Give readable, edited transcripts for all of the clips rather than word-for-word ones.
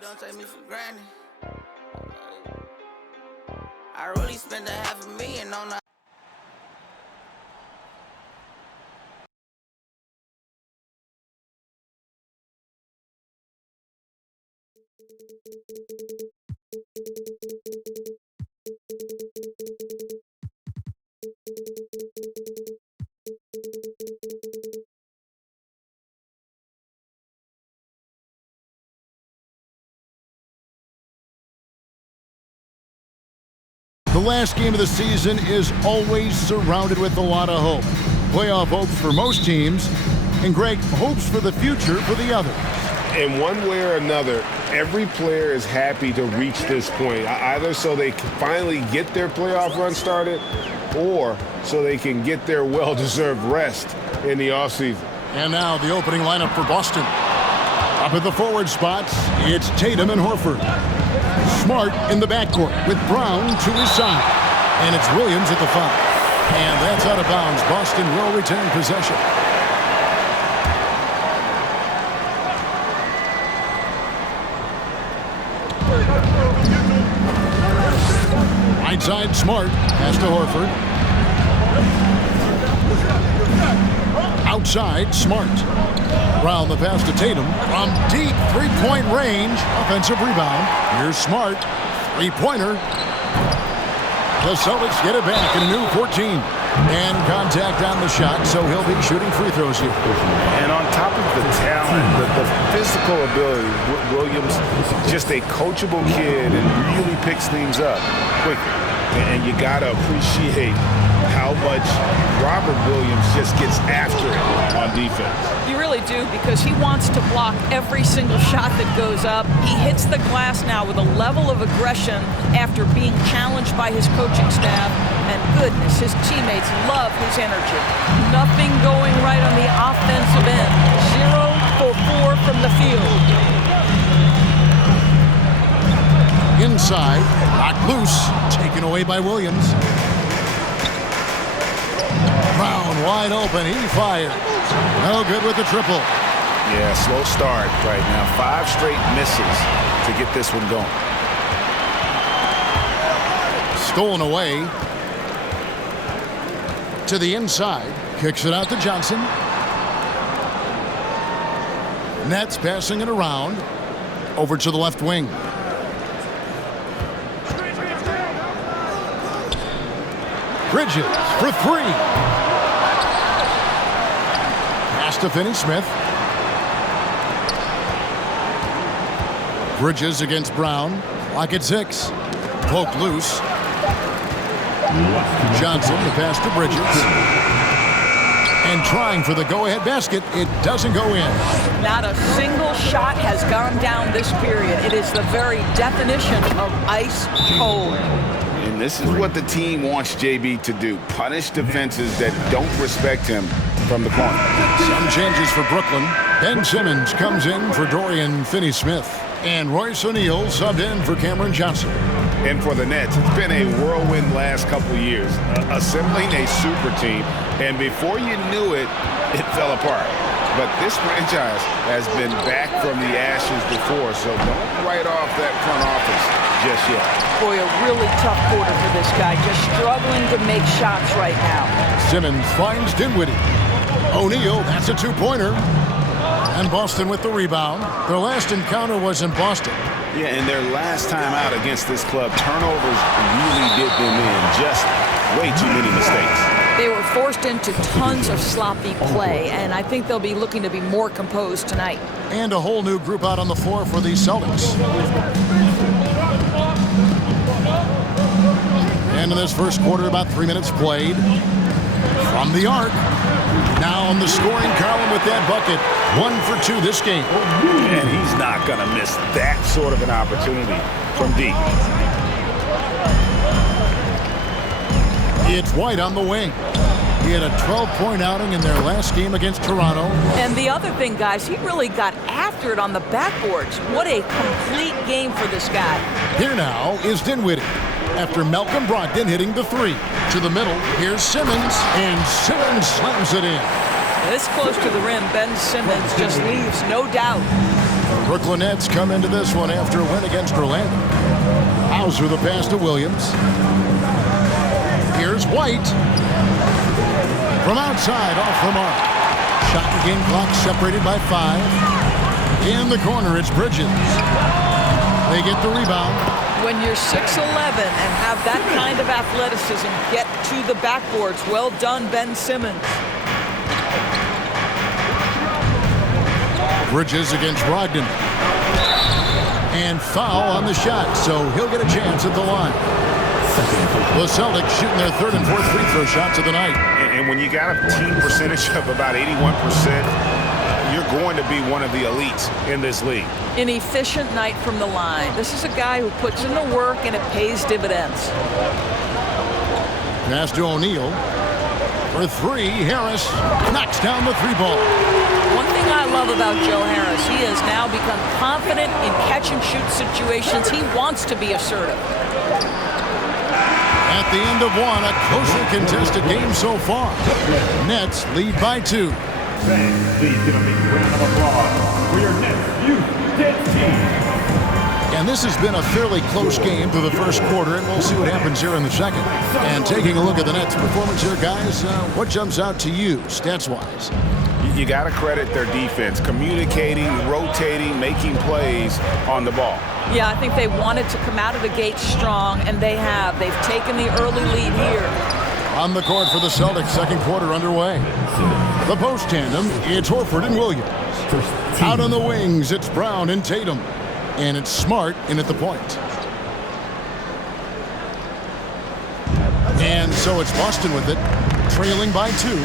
Don't take me for granted. I really spent $500,000 on a The last game of the season is always surrounded with a lot of hope. Playoff hopes for most teams, and Greg, hopes for the future for the others. In one way or another, every player is happy to reach this point, either so they can finally get their playoff run started or so they can get their well-deserved rest in the offseason. And now the opening lineup for Boston. Up at the forward spots, it's Tatum and Horford. Smart in the backcourt with Brown to his side. And it's Williams at the 5. And that's out of bounds. Boston will retain possession. Right side, Smart. Pass to Horford. Outside, Smart. Brown the pass to Tatum. From deep three-point range. Offensive rebound. Here's Smart. Three-pointer. The Celtics get it back in a new 14. And contact on the shot, so he'll be shooting free throws here. And on top of the talent, the physical ability, Williams is just a coachable kid and really picks things up quickly. And you got to appreciate how much Robert Williams just gets after it on defense. You really do, because he wants to block every single shot that goes up. He hits the glass now with a level of aggression after being challenged by his coaching staff. And goodness, his teammates love his energy. Nothing going right on the offensive end. 0 for 4 from the field. Inside, knocked loose, taken away by Williams. Brown wide open, he fired. No good with the triple. Yeah, slow start right now. 5 straight misses to get this one going. Stolen away. To the inside, kicks it out to Johnson. Nets passing it around. Over to the left wing. Bridges for 3. Pass to Finney-Smith. Bridges against Brown. Lock at 6. Poked loose. Johnson, the pass to Bridges. And trying for the go-ahead basket. It doesn't go in. Not a single shot has gone down this period. It is the very definition of ice cold. And this is what the team wants JB to do. Punish defenses that don't respect him from the corner. Some changes for Brooklyn. Ben Simmons comes in for Dorian Finney-Smith. And Royce O'Neal subbed in for Cameron Johnson. And for the Nets, it's been a whirlwind last couple of years. Assembling a super team. And before you knew it, it fell apart. But this franchise has been back from the ashes before, so don't write off that front office just yet. Boy, a really tough quarter for this guy, just struggling to make shots right now. Simmons finds Dinwiddie. O'Neal, that's a 2-pointer. And Boston with the rebound. Their last encounter was in Boston. Yeah, and their last time out against this club, turnovers really did them in. Just way too many mistakes. They were forced into tons of sloppy play, and I think they'll be looking to be more composed tonight. And a whole new group out on the floor for the Celtics. And in this first quarter, about 3 minutes played. From the arc. Now on the scoring column with that bucket. 1 for 2 this game. And he's not going to miss that sort of an opportunity from deep. It's White on the wing. He had a 12-point outing in their last game against Toronto. And the other thing, guys, he really got after it on the backboards. What a complete game for this guy. Here now is Dinwiddie. after Malcolm Brogdon hitting the three. To the middle, here's Simmons, and Simmons slams it in. This close to the rim, Ben Simmons just leaves no doubt. Brooklyn Nets come into this one after a win against Orlando. Hauser the pass to Williams. Here's White. From outside, off the mark. Shot and game clock separated by 5. In the corner, it's Bridges. They get the rebound. When you're 6'11 and have that kind of athleticism, get to the backboards. Well done, Ben Simmons. Bridges against Brogdon. And foul on the shot, so he'll get a chance at the line. The Celtics shooting their third and fourth free throw shots of the night. And when you got a team percentage of about 81%, you're going to be one of the elites in this league. An efficient night from the line. This is a guy who puts in the work and it pays dividends. Pass to O'Neal. For three, Harris knocks down the three ball. One thing I love about Joe Harris, he has now become confident in catch-and-shoot situations. He wants to be assertive. At the end of one, a closely contested game so far. Nets lead by 2. Please give a big round of applause for your Nets Vs team. And this has been a fairly close game through the first quarter, and we'll see what happens here in the second. And taking a look at the Nets' performance here, guys, what jumps out to you, stats-wise? You got to credit their defense, communicating, rotating, making plays on the ball. Yeah, I think they wanted to come out of the gate strong, and they have. They've taken the early lead here. On the court for the Celtics, second quarter underway. The post tandem, it's Horford and Williams. Out on the wings, it's Brown and Tatum. And it's Smart in at the point. And so it's Boston with it, trailing by 2.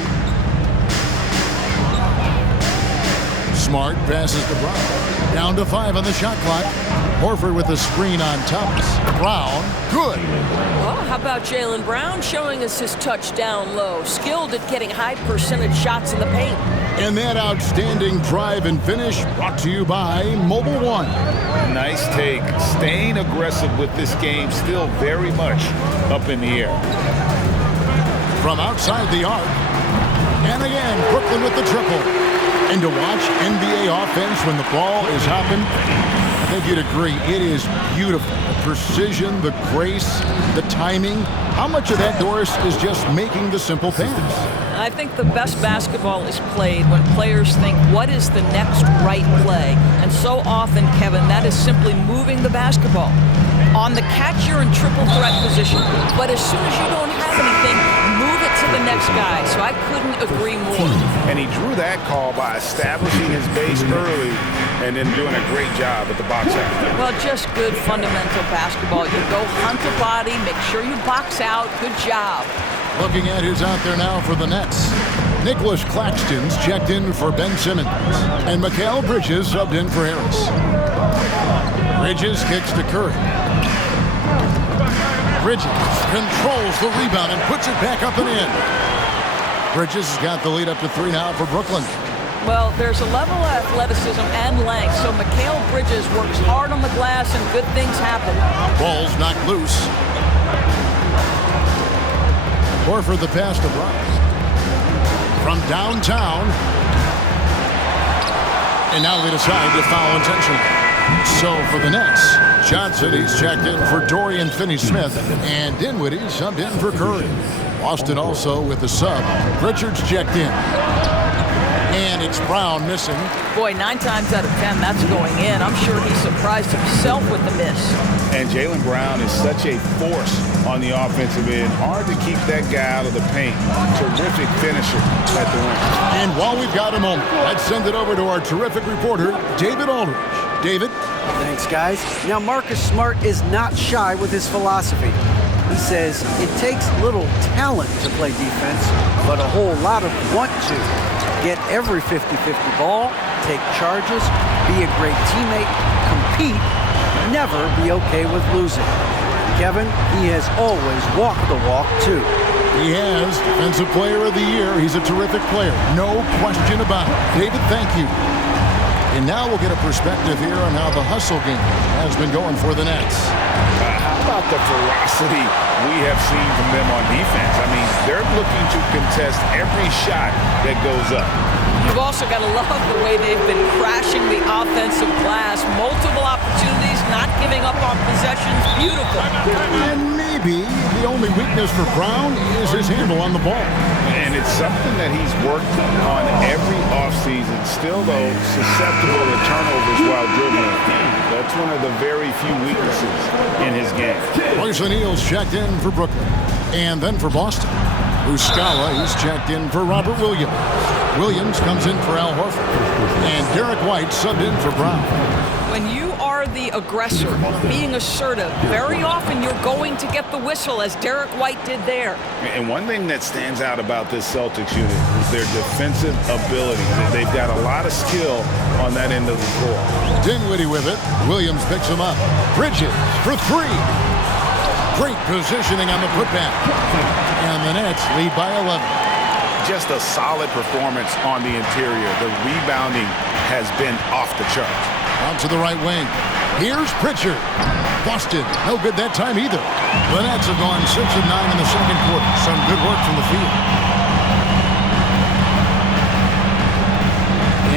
Smart passes to Brown. Down to 5 on the shot clock. Horford with the screen on Thomas. Brown, good. Well, how about Jaylen Brown showing us his touch down low. Skilled at getting high percentage shots in the paint. And that outstanding drive and finish brought to you by Mobile One. Nice take. Staying aggressive with this game, still very much up in the air. From outside the arc. And again, Brooklyn with the triple. And to watch NBA offense when the ball is hopping, I think you'd agree, it is beautiful. The precision, the grace, the timing. How much of that, Doris, is just making the simple pass? I think the best basketball is played when players think, what is the next right play? And so often, Kevin, that is simply moving the basketball. On the catch, you're in triple threat position. But as soon as you don't have anything, move it to the next guy. So I couldn't agree more. And he drew that call by establishing his base early and then doing a great job at the box out. Well, just good fundamental basketball. You go hunt a body, make sure you box out. Good job. Looking at who's out there now for the Nets. Nicholas Claxton's checked in for Ben Simmons. And Mikal Bridges subbed in for Harris. Bridges kicks to Curry. Bridges controls the rebound and puts it back up and in. Bridges has got the lead up to 3 now for Brooklyn. Well, there's a level of athleticism and length, so Mikal Bridges works hard on the glass and good things happen. Ball's knocked loose. Horford the pass to Brown. From downtown. And now they decide to foul intentionally. So for the Nets, Johnson, he's checked in for Dorian Finney-Smith. And Dinwiddie subbed in for Curry. Boston also with the sub. Pritchard's checked in. And it's Brown missing. Boy, 9 times out of 10, that's going in. I'm sure he surprised himself with the miss. And Jaylen Brown is such a force on the offensive end. Hard to keep that guy out of the paint. Terrific finisher at the rim. And while we've got a moment, let's send it over to our terrific reporter, David Aldridge. David? Thanks, guys. Now, Marcus Smart is not shy with his philosophy. He says it takes little talent to play defense, but a whole lot of want to. Get every 50-50 ball, take charges, be a great teammate, compete, never be okay with losing. Kevin, he has always walked the walk, too. He has. Defensive Player of the Year. He's a terrific player. No question about it. David, thank you. And now we'll get a perspective here on how the hustle game has been going for the Nets. How about the ferocity we have seen from them on defense? I mean, they're looking to contest every shot that goes up. You've also got to love the way they've been crashing the offensive glass. Multiple opportunities, not giving up on possessions. Beautiful. And maybe the only weakness for Brown is his handle on the ball. And it's something that he's worked on every offseason. Still, though, susceptible to turnovers while dribbling. That's one of the very few weaknesses in his game. Royce O'Neal's checked in for Brooklyn. And then for Boston. Muscala, he's checked in for Robert Williams. Williams comes in for Al Horford. And Derek White subbed in for Brown. When you are the aggressor, being assertive, very often you're going to get the whistle, as Derek White did there. And one thing that stands out about this Celtics unit is their defensive ability. They've got a lot of skill on that end of the floor. Dinwiddie with it. Williams picks him up. Bridges for three. Great positioning on the putback. And the Nets lead by 11. Just a solid performance on the interior. The rebounding has been off the charts. Out to the right wing. Here's Pritchard. Busted. No good that time either. The Nets have gone 6 of 9 in the second quarter. Some good work from the field.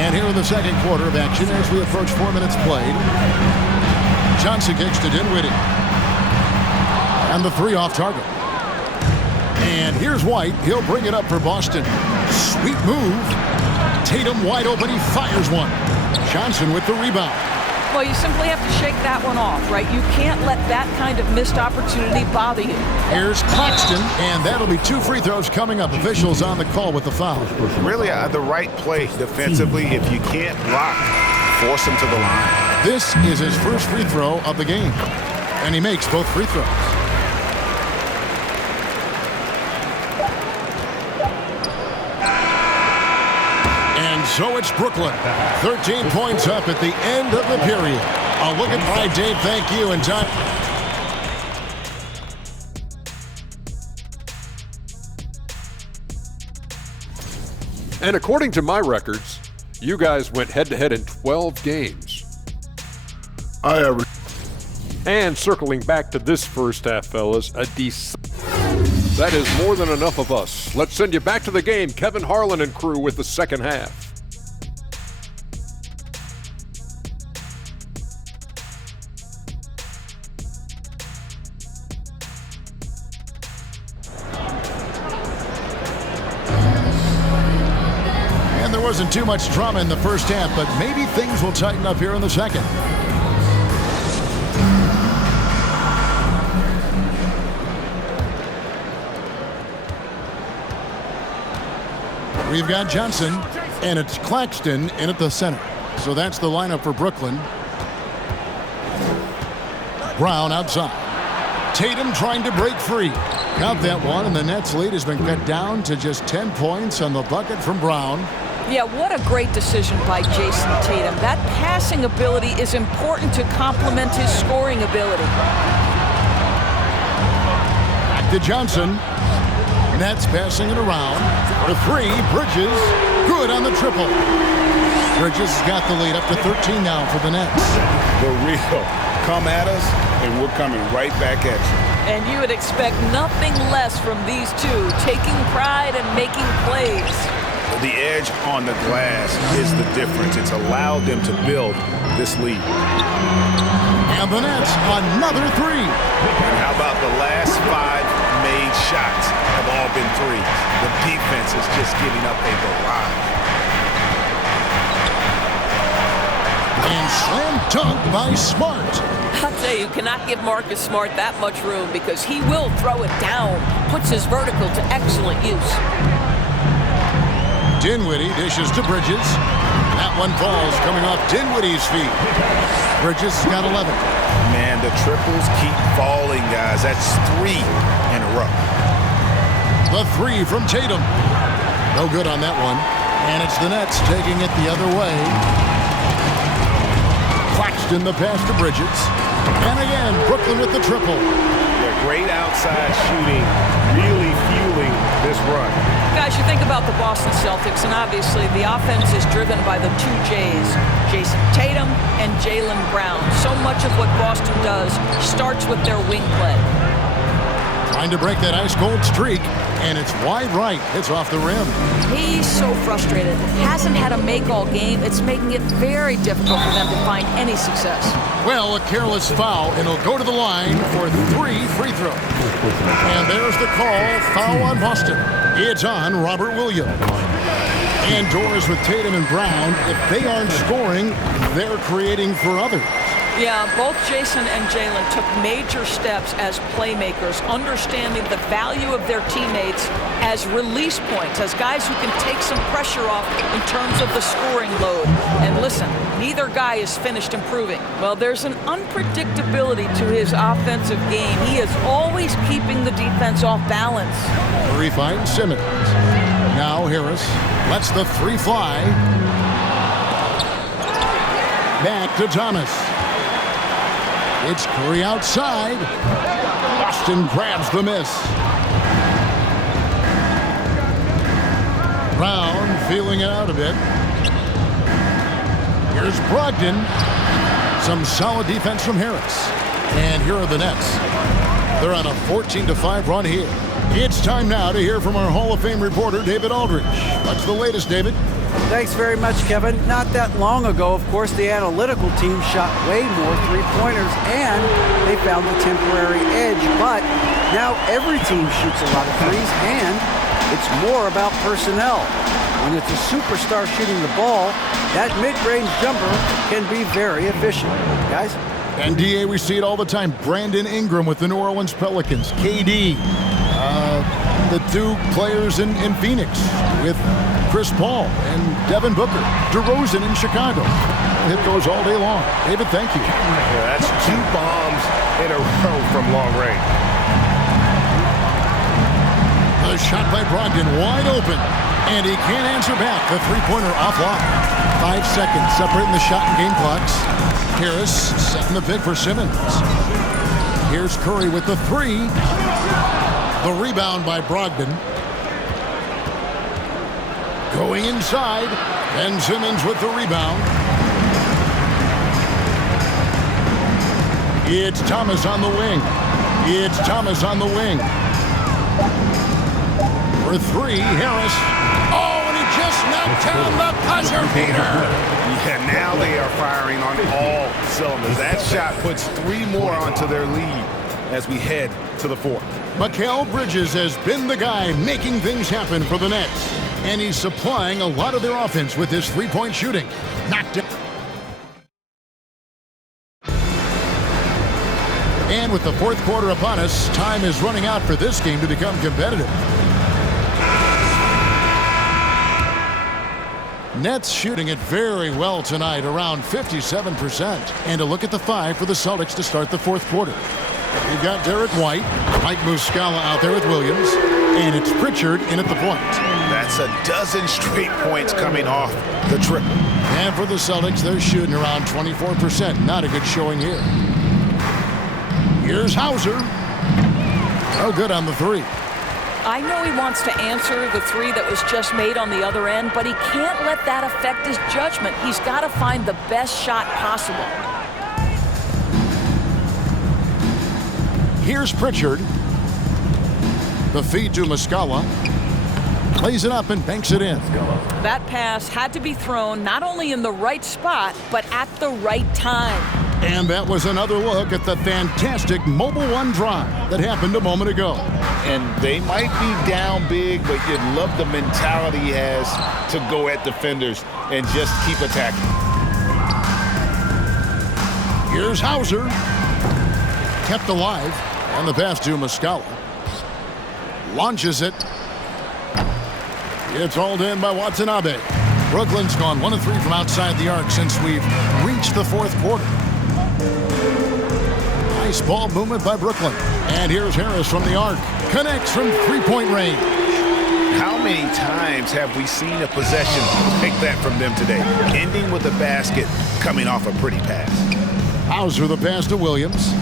And here in the second quarter of action as we approach 4 minutes played. Johnson kicks to Dinwiddie. And the three off target. And here's White. He'll bring it up for Boston. Sweet move. Tatum wide open. He fires one. Johnson with the rebound. Well, you simply have to shake that one off, right? You can't let that kind of missed opportunity bother you. Here's Claxton, and that'll be 2 free throws coming up. Officials on the call with the foul. Really the right play defensively. If you can't block, force him to the line. This is his first free throw of the game, and he makes both free throws. So it's Brooklyn. 13 points up at the end of the period. A look at by Dave. Thank you. And time. And according to my records, you guys went head-to-head in 12 games. And circling back to this first half, fellas, that is more than enough of us. Let's send you back to the game, Kevin Harlan and crew, with the second half. There wasn't too much drama in the first half, but maybe things will tighten up here in the second. We've got Johnson, and it's Claxton in at the center. So that's the lineup for Brooklyn. Brown outside. Tatum trying to break free. Got that one, and the Nets lead has been cut down to just 10 points on the bucket from Brown. Yeah, what a great decision by Jason Tatum. That passing ability is important to complement his scoring ability. Back to Johnson. Nets passing it around. For three, Bridges. Good on the triple. Bridges has got the lead up to 13 now for the Nets. The real. Come at us, and we're coming right back at you. And you would expect nothing less from these two, taking pride and making plays. The edge on the glass is the difference. It's allowed them to build this lead. And the Nets, another three. And how about the last 5 made shots have all been threes? The defense is just giving up a barrage. And slam dunk by Smart. I'll tell you, you cannot give Marcus Smart that much room because he will throw it down. Puts his vertical to excellent use. Dinwiddie dishes to Bridges. That one falls coming off Dinwiddie's feet. Bridges got 11. Man, the triples keep falling, guys. That's 3 in a row. The three from Tatum. No good on that one. And it's the Nets taking it the other way. Claxton the pass to Bridges. And again, Brooklyn with the triple. Yeah, great outside shooting, really fueling this run. Guys, you think about the Boston Celtics, and obviously the offense is driven by the 2 J's, Jason Tatum and Jaylen Brown. So much of what Boston does starts with their wing play. Trying to break that ice-cold streak, and it's wide right. It's off the rim. He's so frustrated. Hasn't had a make all game. It's making it very difficult for them to find any success. Well, a careless foul, and he'll go to the line for 3 free throws. And there's the call, foul on Boston. It's on Robert Williams. Indoors with Tatum and Brown, if they aren't scoring, they're creating for others. Yeah, both Jason and Jalen took major steps as playmakers, understanding the value of their teammates as release points, as guys who can take some pressure off in terms of the scoring load. And listen, neither guy is finished improving. Well, there's an unpredictability to his offensive game. He is always keeping the defense off balance. Curry finds Simmons. Now Harris lets the 3 fly. Back to Thomas. It's Curry outside. Boston grabs the miss. Brown feeling it out a bit. Here's Brogdon. Some solid defense from Harris. And here are the Nets. They're on a 14-5 run here. It's time now to hear from our Hall of Fame reporter, David Aldridge. What's the latest, David? Thanks very much, Kevin. Not that long ago, of course, the analytical team shot way more three-pointers, and they found a temporary edge. But now every team shoots a lot of threes, and it's more about personnel. When it's a superstar shooting the ball, that mid-range jumper can be very efficient. Guys? And DA, we see it all the time. Brandon Ingram with the New Orleans Pelicans. KD, the 2 players in Phoenix with Chris Paul and Devin Booker. DeRozan in Chicago. Hit those all day long. David, thank you. Yeah, that's 2 bombs in a row from long range. The shot by Brogdon wide open, and he can't answer back. The 3-pointer offline. 5 seconds separating the shot and game clocks. Harris setting the pick for Simmons. Here's Curry with the 3. The rebound by Brogdon. Going inside. Ben Simmons with the rebound. It's Thomas on the wing. It's Thomas on the wing. For 3, Harris. Oh, and he just knocked down the buzzer beater. Yeah, now they are firing on all cylinders. That shot puts 3 more onto their lead as we head to the 4th. Mikal Bridges has been the guy making things happen for the Nets. And he's supplying a lot of their offense with his 3-point shooting. Knocked down. And with the 4th quarter upon us, time is running out for this game to become competitive. Nets shooting it very well tonight, around 57%. And a look at the 5 for the Celtics to start the 4th quarter. You've got Derek White, Mike Muscala out there with Williams, and it's Pritchard in at the point. That's a dozen straight points coming off the triple. And for the Celtics, they're shooting around 24%. Not a good showing here. Here's Hauser. Oh, good on the 3. I know he wants to answer the 3 that was just made on the other end, but he can't let that affect his judgment. He's got to find the best shot possible. Here's Pritchard. The feed to Muscala. Plays it up and banks it in. That pass had to be thrown not only in the right spot, but at the right time. And that was another look at the fantastic Mobile One drive that happened a moment ago. And they might be down big, but you'd love the mentality he has to go at defenders and just keep attacking. Here's Hauser. Kept alive. And the pass to Muscala. Launches it. It's hauled in by Watanabe. Brooklyn's gone 1 of 3 from outside the arc since we've reached the 4th quarter. Nice ball movement by Brooklyn. And here's Harris from the arc. Connects from 3-point range. How many times have we seen a possession like that from them today? Ending with a basket, coming off a pretty pass. Hauser the pass to Williams.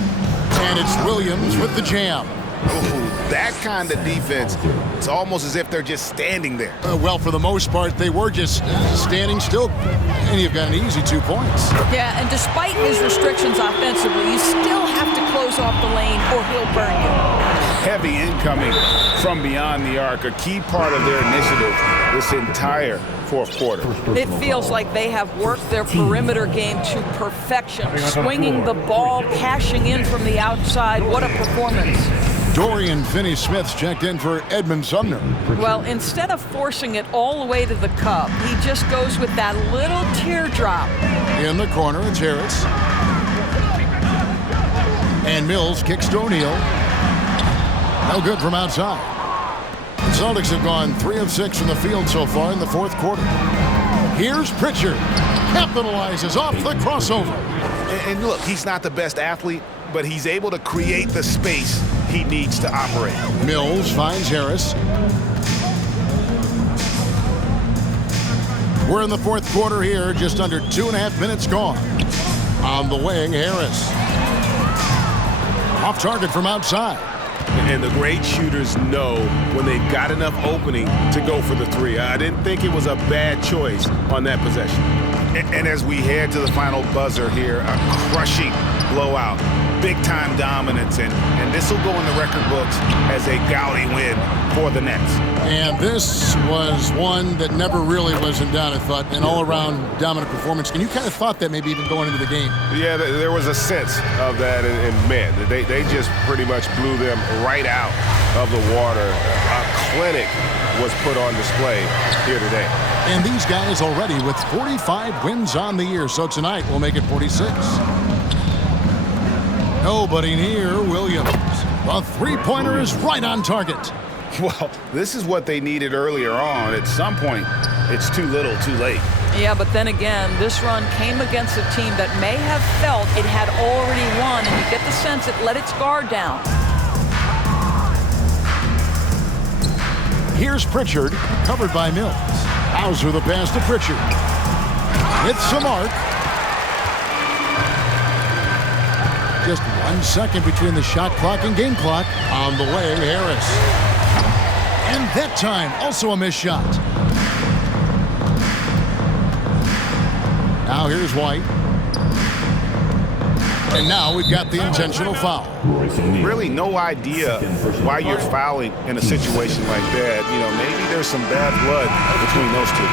And it's Williams with the jam. Ooh, that kind of defense, it's almost as if they're just standing there. Well, for the most part, they were just standing still, and you've got an easy 2 points. Yeah, and despite his restrictions offensively, you still have to close off the lane or he'll burn you. Heavy incoming from beyond the arc, a key part of their initiative this entire fourth quarter. It feels like they have worked their perimeter game to perfection, swinging the ball, cashing in from the outside. What a performance. Dorian Finney-Smith's checked in for Edmund Sumner. Well, instead of forcing it all the way to the cup, he just goes with that little teardrop. In the corner, it's Harris. And Mills kicks to O'Neal. No good from outside. The Celtics have gone 3 of 6 from the field so far in the fourth quarter. Here's Pritchard. Capitalizes off the crossover. And look, he's not the best athlete, but he's able to create the space he needs to operate. Mills finds Harris. We're in the fourth quarter here, just under 2.5 minutes gone. On the wing, Harris. Off target from outside. And the great shooters know when they've got enough opening to go for the three. I didn't think it was a bad choice on that possession. And as we head to the final buzzer here, a crushing blowout, big-time dominance, and this will go in the record books as a gaudy win for the Nets. And this was one that never really was in doubt, I thought, an all-around dominant performance. And you kind of thought that maybe even going into the game. Yeah, there was a sense of that, and man, they just pretty much blew them right out of the water. A clinic was put on display here today. And these guys already with 45 wins on the year, so tonight we'll make it 46. Nobody near Williams. The three-pointer is right on target. Well, this is what they needed earlier on. At some point, it's too little, too late. Yeah, but then again, this run came against a team that may have felt it had already won, and you get the sense it let its guard down. Here's Pritchard, covered by Mills. Hauser the pass to Pritchard. Hits the mark. Just 1 second between the shot clock and game clock. On the way, Harris. And that time, also a missed shot. Now here's White. And now we've got the intentional foul. Really no idea why you're fouling in a situation like that. You know, maybe there's some bad blood between those two.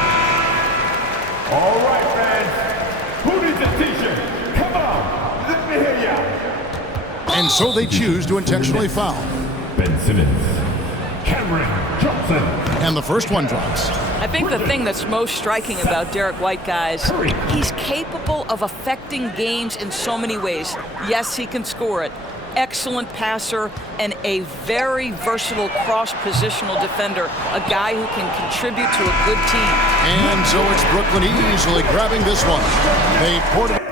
All right, fans. Who needs a t-shirt? Come on. Let me hear ya. And so they choose to intentionally foul. Ben Simmons. Cameron Johnson. And the first one drops. I think the thing that's most striking about Derek White, guys, he's capable of affecting games in so many ways. Yes, he can score it. Excellent passer and a very versatile cross-positional defender, a guy who can contribute to a good team. And so it's Brooklyn easily grabbing this one. They poured it.